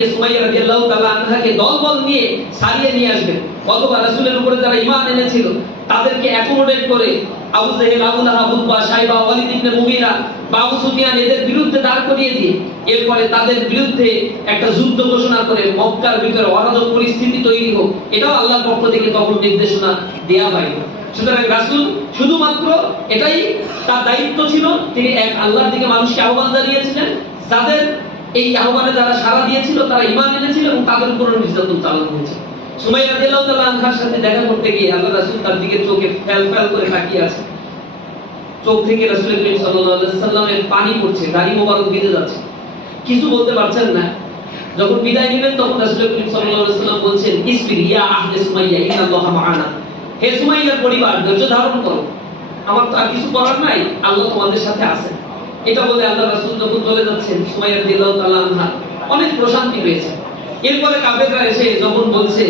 সুমাইয়া রাদিয়াল্লাহু তাআলা আনহাকে দলবল নিয়ে সারিয়ে নিয়ে আসবেন, অথবা রাসূলের উপরে যারা ঈমান এনেছিল তাদেরকে অ্যাকোমোডেট করে আবু জাহেল, আবু লাহাব, উতবা, শাইবা, ওয়ালিদ ইবনে মুগীরা, আবু সুফিয়ান এদের বিরুদ্ধে দাঁড় করিয়ে দিয়ে এরপরে তাদের বিরুদ্ধে একটা যুদ্ধ ঘোষণা করে মক্কার ভিতরে অরাজক পরিস্থিতি তৈরি হোক, এটাও আল্লাহর পক্ষ থেকে তখন নির্দেশনা দেয়া হয়। সুতরাং রাসূল শুধুমাত্র এটাই তার দায়িত্ব ছিল, তিনি এক আল্লাহর দিকে মানুষকে আহ্বান জানিয়েছিলেন, যাদের এই আহ্বানে যারা সাড়া দিয়েছিল তারা ঈমান এনেছিল এবং তাদের উপর নির্যাতন চালানো হয়েছে। সুমাইয়া রাদিয়াল্লাহু তাআলা আনহার সাথে দেখা করতে গিয়ে আল্লাহ রাসূল তার দিকে চোখে ফেল ফেল করে তাকিয়ে আছে, চোখ থেকে রাসূল করিম সাল্লাল্লাহু আলাইহি সাল্লামের পানি পড়ছে, দাড়ি মোবারক ভিজে যাচ্ছে, কিছু বলতে পারছেন না। যখন বিদায় নিলেন তখন রাসূল করিম সাল্লাল্লাহু আলাইহি সাল্লাম বলছেন, ইসবির ইয়া আহলে সুমাইয়া ইন্নাল্লাহা মা'ানা, হে সুমাইয়ার পরিবার ধৈর্য ধারণ করো, আমার তো আর কিছু করার নাই, আল্লাহ তোমাদের সাথে আছেন। এটা বলে আল্লাহ রাসূল যখন চলে যাচ্ছেন সুমাইয়া রাদিয়াল্লাহু তাআলা আনহা অনেক প্রশান্তি পেয়েছে। এরপরে কাফেররা এসে যখন বলছে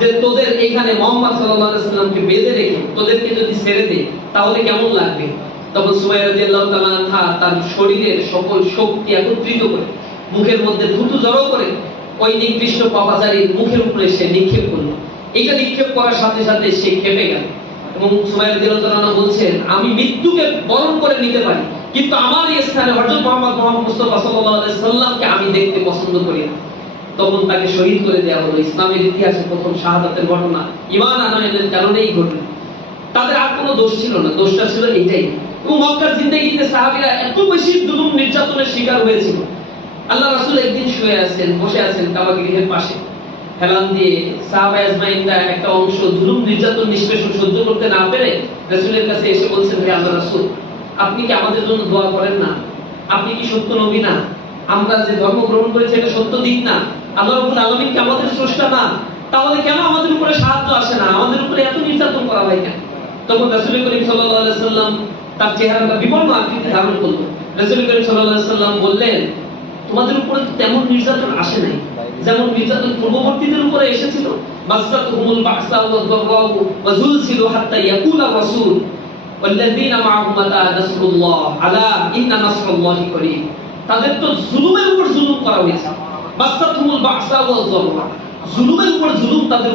যে তোদের এখানে মুহাম্মদ সাল্লাল্লাহু আলাইহি সাল্লামকে বেঁধে রেখে তোদেরকে যদি ছেড়ে দেই তাহলে কেমন লাগবে, তখন সুমাইয়া রাদিয়াল্লাহু তাআলা আনহা তার শরীরের সকল শক্তি একত্রিত করে মুখের মধ্যে থুতু জড়ো করে ওই নিকৃষ্ট পাপাচারীর মুখের উপরে সে নিক্ষেপ করলো। এইটা নিক্ষেপ করার সাথে সাথে সে কেঁপে গেল এবং সুমাইয়া রাদিয়াল্লাহু তাআলা বলছেন, আমি মৃত্যুকে বরণ করে নিতে পারি, কিন্তু আমার এই স্থানে হযরত মুহাম্মদ মুস্তাফা সাল্লাল্লাহু আলাইহি সাল্লামকে আমি দেখতে পছন্দ করি না। তখন তাকে শহীদ করে দেওয়া হলো। ইসলামের ইতিহাসে প্রথম শাহাদাতের ঘটনা ঈমান আনয়নের কারণেই ঘটল। তাদের আর কোনো দোষ ছিল না, দোষটা ছিল এটাই। এবং মক্কার জিন্দেগিতে সাহাবীরা এত বেশি জুলুম নির্যাতনের শিকার হয়েছিল। আল্লাহ রাসূল একদিন শুয়ে আছেন, বসে আছেন কাবা গৃহের পাশে, হেলান দিয়ে সাহাবা আজমাইনরা একটা অংশ জুলুম নির্যাতন নিষ্পেষণ সহ্য করতে না পেরে রাসূলের কাছে এসে বলছেন, হে আল্লাহর রাসূল, আপনি কি আমাদের জন্য দোয়া করেন না? আপনি কি সত্য নবী না? আমরা যে ধর্ম গ্রহণ করেছি এটা সত্য দিক না? আল্লাহ রাব্বুল আলামিন কি আমাদের স্রষ্টা না? তাহলে কেন আমাদের উপরে সাহায্য আসে না? আমাদের উপরে এত নির্যাতন করা হয় কেন? তখন রাসূল করিম সাল্লাল্লাহু আলাইহি সাল্লাম তার চেহারাটা বিবর্ণ আকৃতি ধারণ করলো। রাসূল করিম সাল্লাল্লাহু আলাইহি সাল্লাম বললেন, তোমাদের উপরে তেমন নির্যাতন আসে নাই যেমন নির্যাতন পূর্ববর্তীদের উপরে এসেছিল। মাসরাতুহুমুল বাসা ওয়াদ দাররা ওয়া যুলসিলু হাত্তা ইয়াকুলা রাসূল ওয়াল্লাযীনা মা'আহু মাতা নাসরুল্লাহ আলা ইন্না নাসরুল্লাহি করিব। তাদের তো জুলুমের উপর জুলুম করা হয়েছে। মাসরাতুহুমুল বাসা ওয়াদ দাররা, জুলুমের উপর জুলুম তাদের